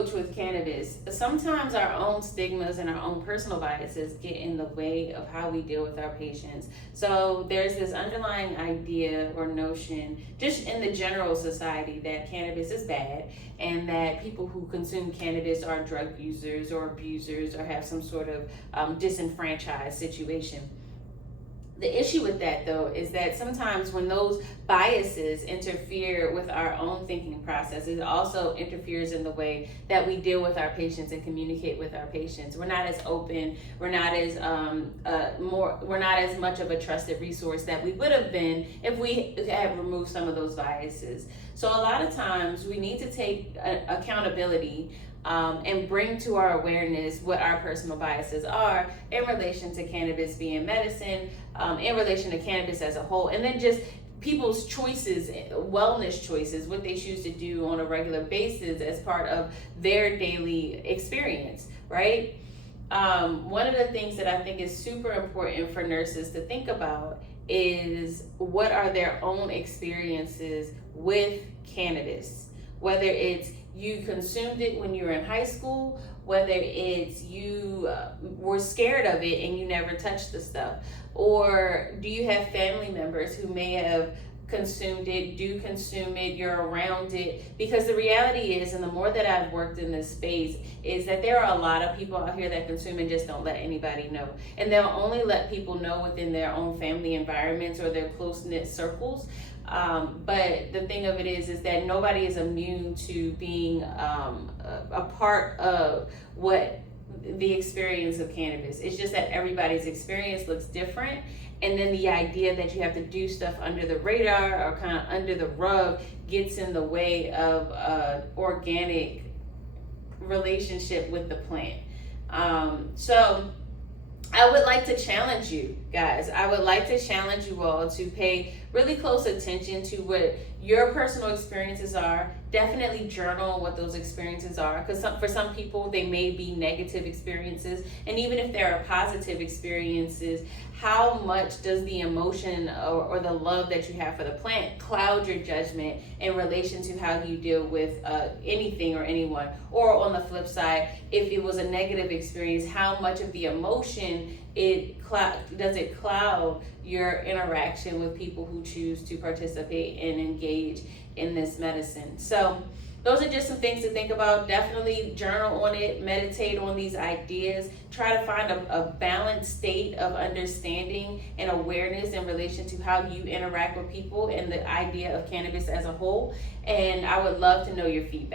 approach with cannabis, sometimes our own stigmas and our own personal biases get in the way of how we deal with our patients. So there's this underlying idea or notion just in the general society that cannabis is bad and that people who consume cannabis are drug users or abusers or have some sort of disenfranchised situation. The issue with that, though, is that sometimes when those biases interfere with our own thinking process, it also interferes in the way that we deal with our patients and communicate with our patients. We're not as open. We're not as We're not as much of a trusted resource that we would have been if we had removed some of those biases. So a lot of times we need to take accountability and bring to our awareness what our personal biases are in relation to cannabis being medicine, in relation to cannabis as a whole, and then just people's choices, wellness choices, what they choose to do on a regular basis as part of their daily experience, right? One of the things that I think is super important for nurses to think about is what are their own experiences with cannabis, whether it's you consumed it when you were in high school, whether it's you were scared of it and you never touched the stuff, or do you have family members who may have consumed it, do consume it, you're around it? Because the reality is, and the more that I've worked in this space, is that there are a lot of people out here that consume and just don't let anybody know. And they'll only let people know within their own family environments or their close-knit circles. But the thing of it is that nobody is immune to being a part of what the experience of cannabis. It's just that everybody's experience looks different. And then the idea that you have to do stuff under the radar or kind of under the rug gets in the way of organic relationship with the plant. So I would like to challenge you guys. I would like to challenge you all to pay really close attention to what your personal experiences are. Definitely journal what those experiences are, because for some people they may be negative experiences, and even if there are positive experiences, how much does the emotion or the love that you have for the plant cloud your judgment in relation to how you deal with anything or anyone? Or on the flip side, if it was a negative experience, how much of the emotion does it cloud your interaction with people who choose to participate and engage in this medicine? So those are just some things to think about. Definitely journal on it, meditate on these ideas, try to find a balanced state of understanding and awareness in relation to how you interact with people and the idea of cannabis as a whole. And I would love to know your feedback.